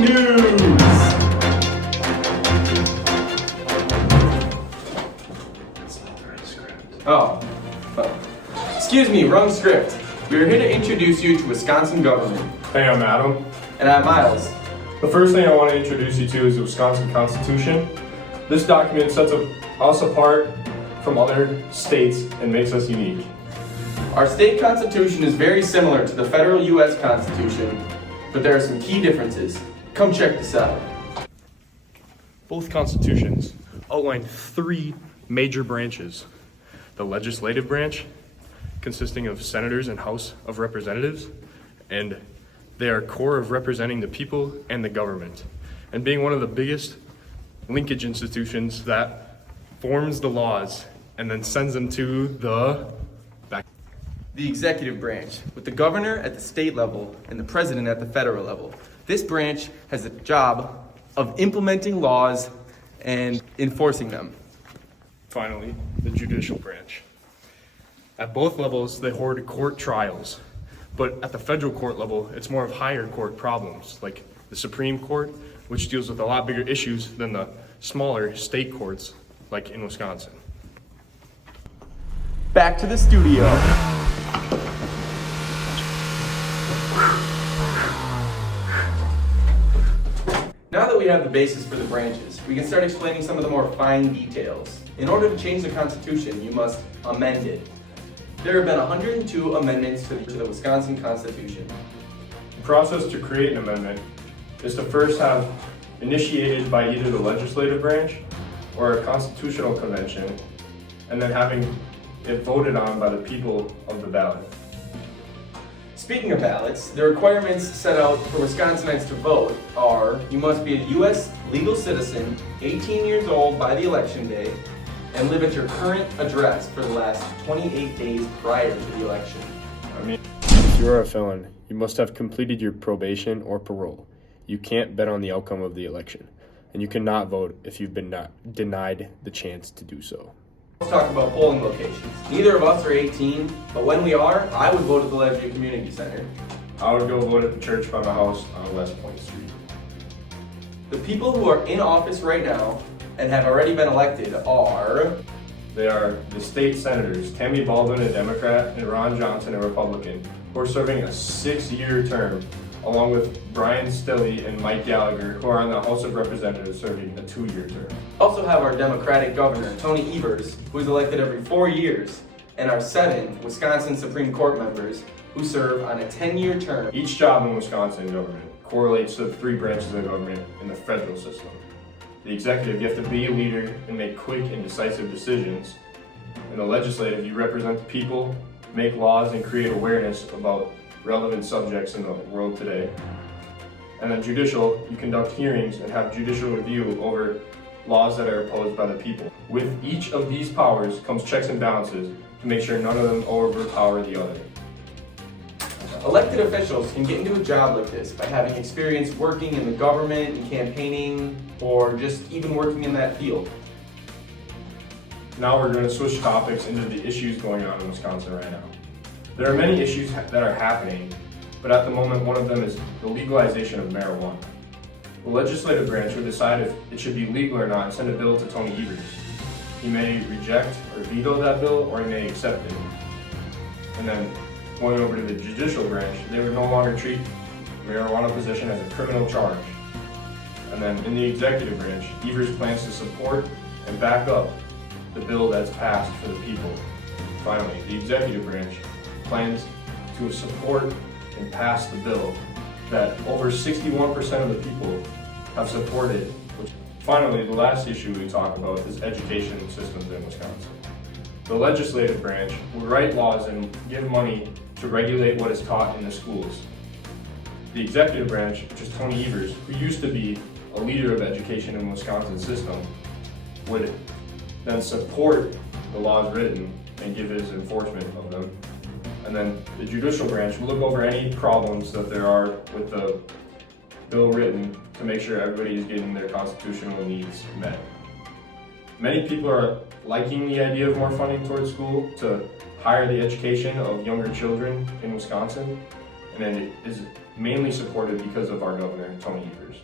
breaking news! It's not the right script. Oh. Excuse me, wrong script. We are here to introduce you to Wisconsin government. Hey, I'm Adam. And I'm Miles. The first thing I want to introduce you to is the Wisconsin Constitution. This document sets us apart from other states and makes us unique. Our state constitution is very similar to the federal U.S. Constitution, but there are some key differences. Come check this out. Both constitutions outline three major branches. The legislative branch, consisting of senators and House of Representatives, and they are core of representing the people and the government, and being one of the biggest linkage institutions that forms the laws and then sends them to the executive branch, with the governor at the state level and the president at the federal level. This branch has the job of implementing laws and enforcing them. Finally, the judicial branch. At both levels, they hold court trials, but at the federal court level, it's more of higher court problems, like the Supreme Court, which deals with a lot bigger issues than the smaller state courts, like in Wisconsin. Back to the studio. Now that we have the basis for the branches, we can start explaining some of the more fine details. In order to change the Constitution, you must amend it. There have been 102 amendments to the Wisconsin Constitution. The process to create an amendment is to first have initiated by either the legislative branch or a constitutional convention, and then having it voted on by the people of the ballot. Speaking of ballots, the requirements set out for Wisconsinites to vote are: you must be a U.S. legal citizen, 18 years old by the election day, and live at your current address for the last 28 days prior to the election. If you are a felon, you must have completed your probation or parole. You can't bet on the outcome of the election, and you cannot vote if you've been denied the chance to do so. Let's talk about polling locations. Neither of us are 18, but when we are, I would vote at the Ledgeview Community Center. I would go vote at the church by my house on West Point Street. The people who are in office right now and have already been elected are... They are the state senators, Tammy Baldwin, a Democrat, and Ron Johnson, a Republican, who are serving a 6-year term, along with Brian Stilley and Mike Gallagher, who are on the House of Representatives serving a 2-year term. Also have our Democratic governor, Tony Evers, who is elected every 4 years, and our 7 Wisconsin Supreme Court members who serve on a 10-year term. Each job in Wisconsin government correlates to the 3 branches of government in the federal system. The executive, you have to be a leader and make quick and decisive decisions. In the legislative, you represent the people, make laws, and create awareness about relevant subjects in the world today. And then judicial, you conduct hearings and have judicial review over laws that are opposed by the people. With each of these powers comes checks and balances to make sure none of them overpower the other. Elected officials can get into a job like this by having experience working in the government and campaigning, or just even working in that field. Now we're going to switch topics into the issues going on in Wisconsin right now. There are many issues that are happening, but at the moment one of them is the legalization of marijuana. The legislative branch will decide if it should be legal or not and send a bill to Tony Evers. He may reject or veto that bill, or he may accept it. And then going over to the judicial branch, they would no longer treat marijuana possession as a criminal charge. And then in the executive branch, Evers plans to support and back up the bill that's passed for the people. Finally, the executive branch plans to support and pass the bill that over 61% of the people have supported. Finally, the last issue we talk about is education systems in Wisconsin. The legislative branch will write laws and give money to regulate what is taught in the schools. The executive branch, which is Tony Evers, who used to be a leader of education in the Wisconsin system, would then support the laws written and give his enforcement of them. And then the judicial branch will look over any problems that there are with the bill written to make sure everybody is getting their constitutional needs met. Many people are liking the idea of more funding towards school to higher the education of younger children in Wisconsin, and it is mainly supported because of our governor, Tony Evers.